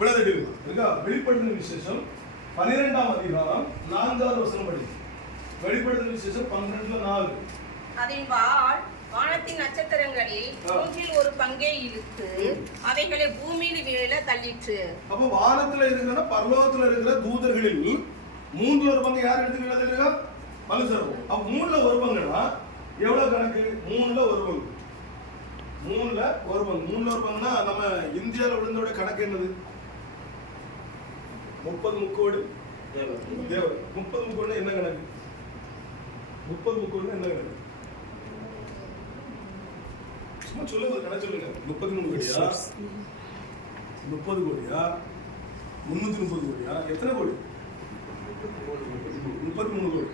வெளிப்படுத்தின விசேஷம் 12ஆம் அதிகாரம் 4வது வசனம் படி. வெளிப்படுத்தின விசேஷம் 12:4. அதன் வாள் வானத்தின் நட்சத்திரங்களில் மூன்றில் ஒரு பங்கை இழுத்து அவைகளை பூமியில் விழ தள்ளிற்று. அப்ப வானத்துல இருக்கிற பரலோகத்துல இருக்கிற தூதர்களில் மூன்றுல ஒரு பங்கு யார் எடுத்துக்கிறா? மனுஷர். அப்ப மூணுல ஒரு பங்குனா எவ்வளவு கணக்கு? மூணுல ஒரு பங்கு. மூணுல ஒரு பங்குனா நம்ம இந்தியாவில் விழுந்தோட கணக்கு என்னது? 30 முக்கோடி தேவர். 30 முக்கோடி என்ன கணக்கு? 30 முக்கோடி என்ன கணக்கு? சும்மா சொல்லுங்க, கணக்கு சொல்லுங்க. 33 கோடியா? 30 கோடியா? 330 கோடியா? எத்தனை கோடி? 33 கோடி.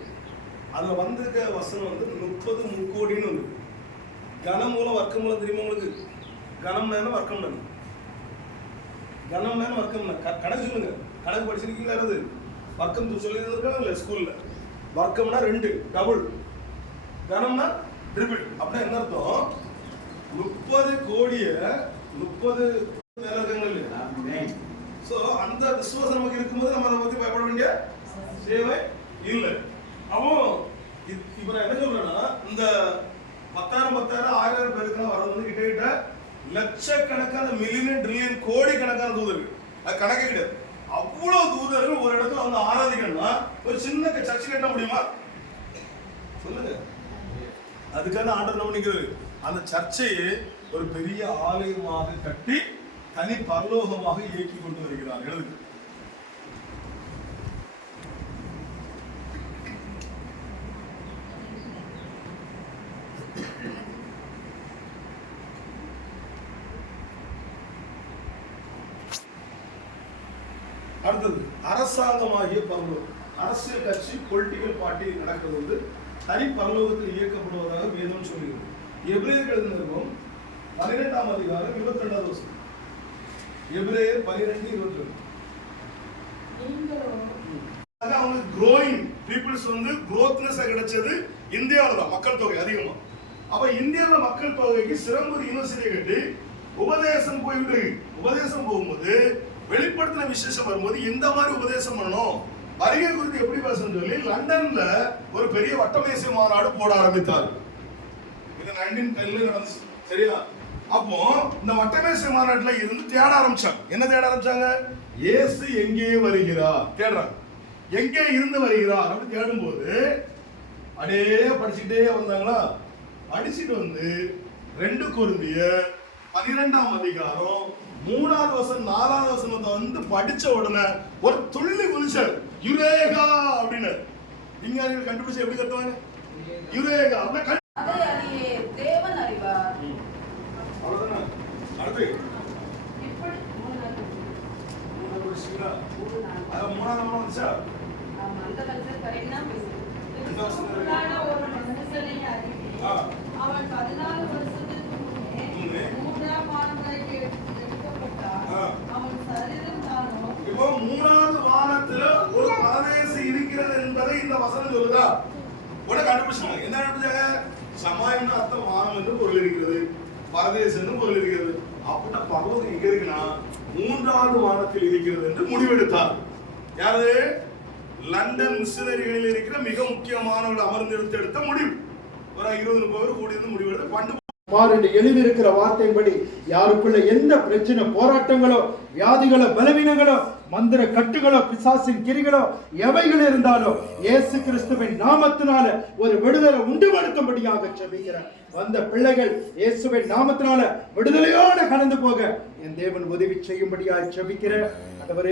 அதுல வந்திருக்க வசனம் வந்து 30 முக்கோடின்னு வந்து கனமூலம் வர்க்க மூலம் தெரியுமா உங்களுக்கு? கனம் நேரம் வர்க்கம் நேரம். கனம் நேரம் வர்க்கம் கணக்கு சொல்லுங்க. கணக்கு படிச்சிருக்கீங்களா? அது வர்க்கம் சொல்லி இருந்திருக்காங்க ஸ்கூல்ல. வர்க்கம்னா 2 டபுள், கனம்னா ட்ரிபிள். அப்படின்னா என்ன அர்த்தம்? 30 கோடிய 30 நிலங்கள். சோ அந்த விசுவாசம் நமக்கு இருக்கும்போது நம்ம அதை பத்தி பயப்பட வேண்டிய தேவை இல்லை. அவன் இப்ப நான் என்ன சொல்றேன்னா, இந்த 10,000 10,000 பேருக்கு வர்றது வந்து கிட்ட லட்சக்கணக்கான மில்லியன் ட்ரில்லியன் கோடி கணக்கான தூதர்கள். அது கணக்கே கிடையாது. அவ்வளவு தூதர்கள் ஒரு இடத்துல வந்து ஆராதிக்கணும்னா ஒரு சின்ன சர்ச்சை கட்ட முடியுமா? சொல்லுங்க. அதுக்கான ஆர்டர் நம்ம நிக்கிறது. அந்த சர்ச்சையை ஒரு பெரிய ஆலயமாக கட்டி தனி பரலோகமாக இயக்கி கொண்டு வருகிறார். எழுது. அடுத்தது அரசாங்கமாகிய பரலோகம். அரசியல் கட்சி பொலிட்டிக்கல் பார்ட்டி நடக்கிறது வந்து தனி பரலோகத்தில் இயக்கப்படுவதாக வேதம் சொல்கிறது. எபிரேயர் எழுதின நிருபம் 12ஆம் அதிகாரம் 22வது வசனம். எபிரேயர் 12:22. அவங்களுக்கு growing peoples வந்து growthness கிடைச்சது இந்தியாவில் தான். மக்கள் தொகை அதிகமா. அப்ப இந்தியாவில் மக்கள் தொகைக்கு சிறந்த யூனிவர்சிட்டி கட்டி உபதேசம் போயிட்டு உபதேசம் போகும்போது வெளிப்படுத்தின விசேஷம் வரும்போது இந்த மாதிரி உபதேசம் பண்ணணும், வருகை குறித்து எப்படி பேசணும் சொல்லி லண்டன்ல ஒரு பெரிய வட்டமேசை மாநாடு போட ஆரம்பித்தார். இது 1910 நடந்துச்சு. சரியா? அப்போ இந்த வட்டமேசை மாநாட்டுல இருந்து தேட ஆரம்பிச்சாங்க. என்ன தேட ஆரம்பிச்சாங்க? இயேசு எங்கே வருகிறார் தேடுறாங்க. எங்கே இருந்து வருகிறார் அப்படி தேடும்போது அப்படியே படிச்சுட்டே வந்தாங்களா. படிச்சுட்டு வந்து 2 கொரிந்தியர் 12ஆம் அதிகாரம் 3வது வசனம் 4வது வசனத்தை வந்து படிச்ச உடனே ஒரு துள்ளி குதிச்சார். யுரேகா அப்படின்னு. விஞ்ஞானிகள் கண்டுபிடிச்சு எப்படி கத்துவாங்க? யுரேகா. தேவன் அறிவார். அவ்வளவுதானே? அடுத்து மூணாவது நம்பர் வந்துச்சா? அந்த வசனம் கரெக்ட்டா பேசுறீங்க. அவன் 14 வருஷத்துக்கு முன்னே 3ஆம் வானத்திற்கு எடுக்கப்பட்டான். அவன் சரீரம் தானோ. இப்போ 3வது வானத்துல ஒரு பரதேசி இருக்கிறது என்பதை இந்த வசனம் சொல்லுதா? உடனே கண்டுபிடிச்சாங்க. என்ன கண்டுபிடிச்சாங்க? சமாயம்னு அர்த்தம் வானம் என்று பொருள் இருக்கிறது, பரதேசி என்று பொருள் இருக்கிறது. அப்படின்னா பரலோகம் எங்க இருக்குன்னா 3வது வானத்தில் இருக்கிறது என்று முடிவெடுத்தார். யாரு? லண்டன் மிஷனரிகளில் இருக்கிற மிக முக்கியமானவர்கள் அமர்ந்து எடுத்த முடிவு. ஒரு 20-30 பேர் கூடி இருந்து முடிவெடுத்து பண்டு பாருங்க. எழுதியிருக்கிற வார்த்தையின்படி யாருக்குள்ள எந்த பிரச்சனை, போராட்டங்களோ, வியாதிகளோ, பலவீனங்களோ, மந்திர கட்டுகளோ, பிசாசின் கிரிகளோ எவைகள் இருந்தாலோ இயேசு கிறிஸ்துவின் நாமத்தினால ஒரு விடுதலை உண்டுபடுத்தும்படியாக ஜெபிக்கிறேன். வந்த பிள்ளைகள் இயேசுவின் நாமத்தினால விடுதலையோடு கடந்து போக என் தேவன் உதவி செய்யும்படியாக ஜெபிக்கிறேன்.